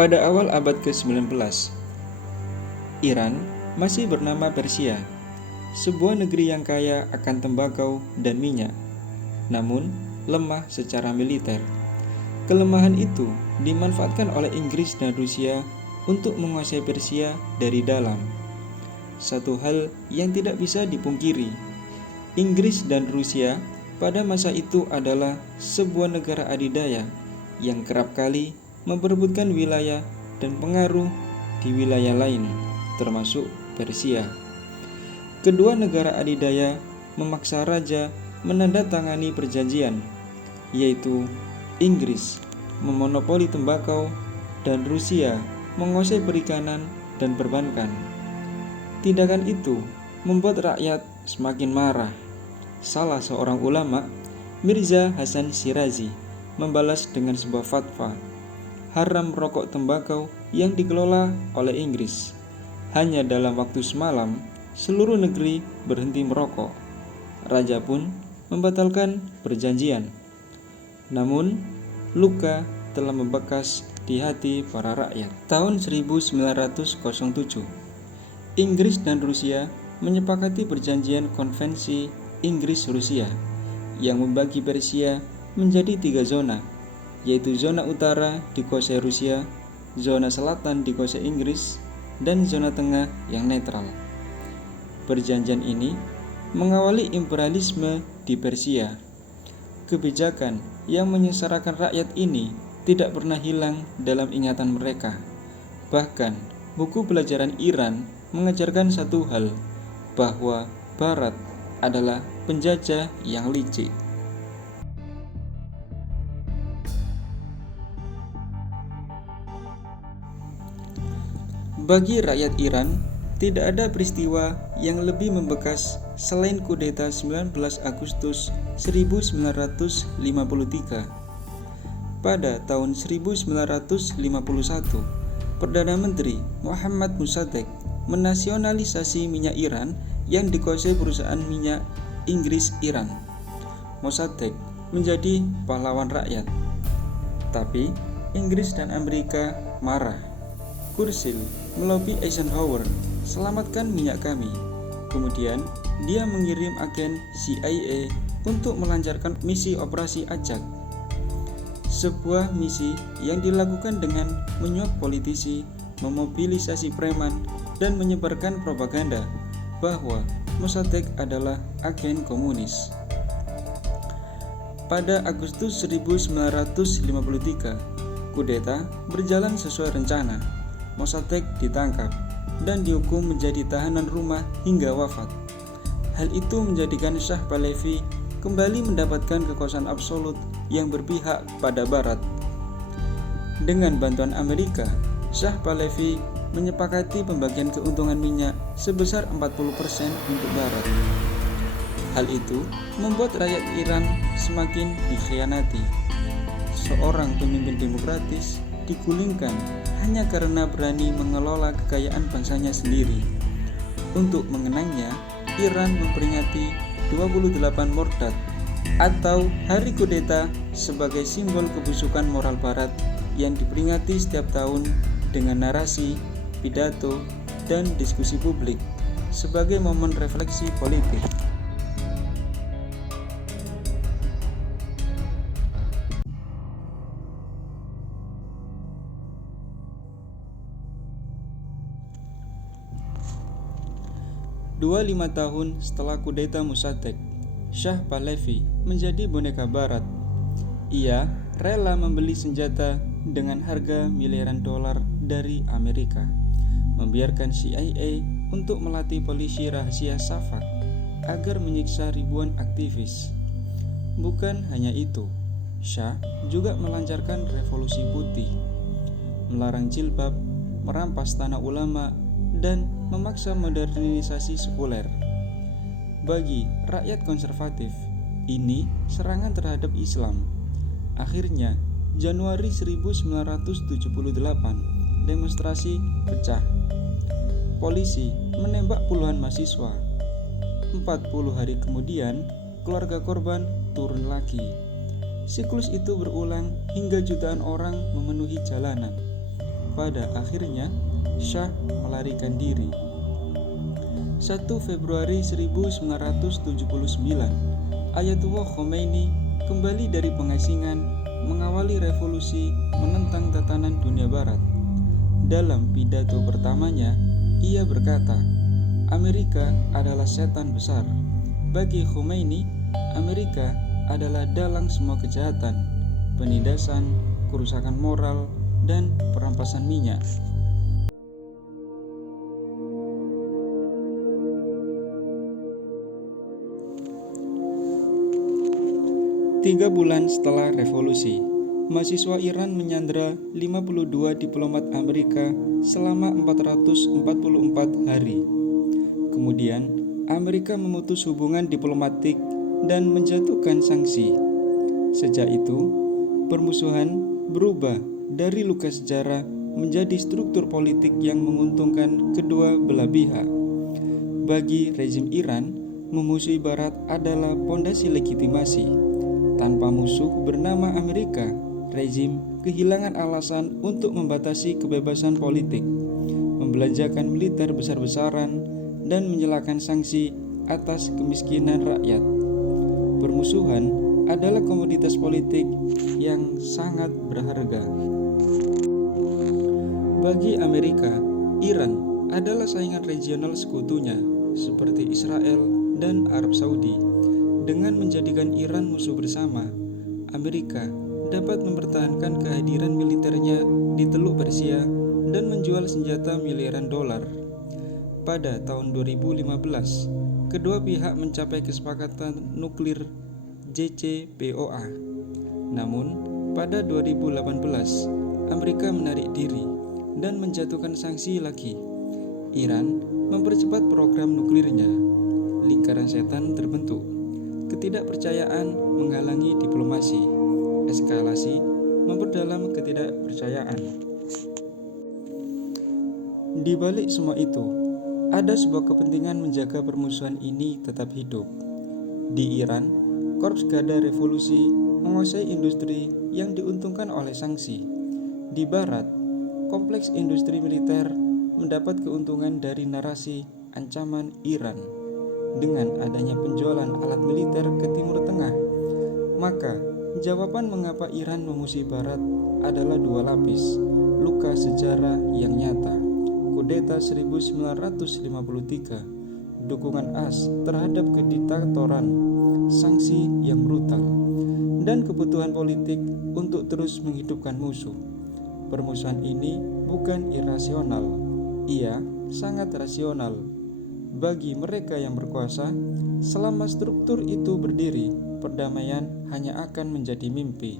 Pada awal abad ke-19, Iran masih bernama Persia, sebuah negeri yang kaya akan tembakau dan minyak, namun lemah secara militer. Kelemahan itu dimanfaatkan oleh Inggris dan Rusia untuk menguasai Persia dari dalam. Satu hal yang tidak bisa dipungkiri, Inggris dan Rusia pada masa itu adalah sebuah negara adidaya yang kerap kali memperebutkan wilayah dan pengaruh di wilayah lain, termasuk Persia. Kedua negara adidaya memaksa raja menandatangani perjanjian, yaitu Inggris memonopoli tembakau dan Rusia menguasai perikanan dan perbankan. Tindakan itu membuat rakyat semakin marah. Salah seorang ulama, Mirza Hasan Shirazi, membalas dengan sebuah fatwa haram rokok tembakau yang dikelola oleh Inggris. Hanya dalam waktu semalam, seluruh negeri berhenti merokok. Raja pun membatalkan perjanjian. Namun, luka telah membekas di hati para rakyat. Tahun 1907, Inggris dan Rusia menyepakati perjanjian konvensi Inggris-Rusia yang membagi Persia menjadi 3 zona, yaitu zona utara dikuasai Rusia, zona selatan dikuasai Inggris, dan zona tengah yang netral. Perjanjian ini mengawali imperialisme di Persia. Kebijakan yang menyengsarakan rakyat ini tidak pernah hilang dalam ingatan mereka. Bahkan, buku pelajaran Iran mengajarkan satu hal, bahwa Barat adalah penjajah yang licik. Bagi rakyat Iran, tidak ada peristiwa yang lebih membekas selain kudeta 19 Agustus 1953. Pada tahun 1951, Perdana Menteri Muhammad Mossadegh menasionalisasi minyak Iran yang dikuasai perusahaan minyak Inggris Iran. Mossadegh menjadi pahlawan rakyat. Tapi Inggris dan Amerika marah. Churchill melobi Eisenhower, "Selamatkan minyak kami." Kemudian dia mengirim agen CIA untuk melancarkan misi Operasi Ajak, sebuah misi yang dilakukan dengan menyuap politisi, memobilisasi preman, dan menyebarkan propaganda bahwa Mossadegh adalah agen komunis. Pada Agustus 1953, kudeta berjalan sesuai rencana. Mossadegh ditangkap dan dihukum menjadi tahanan rumah hingga wafat. Hal itu menjadikan Shah Pahlavi kembali mendapatkan kekuasaan absolut yang berpihak pada Barat. Dengan bantuan Amerika, Shah Pahlavi menyepakati pembagian keuntungan minyak sebesar 40% untuk Barat. Hal itu membuat rakyat Iran semakin dikhianati. Seorang pemimpin demokratis digulingkan hanya karena berani mengelola kekayaan bangsanya sendiri. Untuk mengenangnya, Iran memperingati 28 Mordad atau Hari Kudeta sebagai simbol kebusukan moral Barat yang diperingati setiap tahun dengan narasi, pidato, dan diskusi publik sebagai momen refleksi politik. Dua 5 tahun setelah kudeta Mossadegh, Shah Pahlavi menjadi boneka Barat. Ia rela membeli senjata dengan harga miliaran dolar dari Amerika, membiarkan CIA untuk melatih polisi rahasia SAVAK agar menyiksa ribuan aktivis. Bukan hanya itu, Shah juga melancarkan revolusi putih, melarang jilbab, merampas tanah ulama, dan memaksa modernisasi sekuler. Bagi rakyat konservatif, ini serangan terhadap Islam. Akhirnya, Januari 1978, demonstrasi pecah. Polisi menembak puluhan mahasiswa. 40 hari kemudian, keluarga korban turun lagi. Siklus itu berulang hingga jutaan orang memenuhi jalanan. Pada akhirnya, Shah melarikan diri. 1 Februari 1979, Ayatullah Khomeini kembali dari pengasingan mengawali revolusi menentang tatanan dunia barat. Dalam pidato pertamanya, ia berkata, Amerika adalah setan besar. Bagi Khomeini, Amerika adalah dalang semua kejahatan, penindasan, kerusakan moral, dan perampasan minyak. 3 bulan setelah revolusi, mahasiswa Iran menyandera 52 diplomat Amerika selama 444 hari. Kemudian, Amerika memutus hubungan diplomatik dan menjatuhkan sanksi. Sejak itu, permusuhan berubah dari luka sejarah menjadi struktur politik yang menguntungkan kedua belah pihak. Bagi rezim Iran, memusuhi Barat adalah pondasi legitimasi. Tanpa musuh bernama Amerika, rezim kehilangan alasan untuk membatasi kebebasan politik, membelanjakan militer besar-besaran, dan menyalakan sanksi atas kemiskinan rakyat. Permusuhan adalah komoditas politik yang sangat berharga. Bagi Amerika, Iran adalah saingan regional sekutunya seperti Israel dan Arab Saudi. Dengan menjadikan Iran musuh bersama, Amerika dapat mempertahankan kehadiran militernya di Teluk Persia dan menjual senjata miliaran dolar. Pada tahun 2015, kedua pihak mencapai kesepakatan nuklir JCPOA. Namun, pada 2018, Amerika menarik diri dan menjatuhkan sanksi lagi. Iran mempercepat program nuklirnya. Lingkaran setan terbentuk. Ketidakpercayaan menghalangi diplomasi. Eskalasi memperdalam ketidakpercayaan. Di balik semua itu, ada sebuah kepentingan menjaga permusuhan ini tetap hidup. Di Iran, Korps Garda Revolusi menguasai industri yang diuntungkan oleh sanksi. Di Barat, kompleks industri militer mendapat keuntungan dari narasi ancaman Iran. Dengan adanya penjualan alat militer ke Timur Tengah, maka jawaban mengapa Iran memusuhi Barat adalah dua lapis, luka sejarah yang nyata, kudeta 1953, dukungan AS terhadap kediktatoran, sanksi yang brutal, dan kebutuhan politik untuk terus menghidupkan musuh. Permusuhan ini bukan irasional, ia sangat rasional. Bagi mereka yang berkuasa, selama struktur itu berdiri, perdamaian hanya akan menjadi mimpi.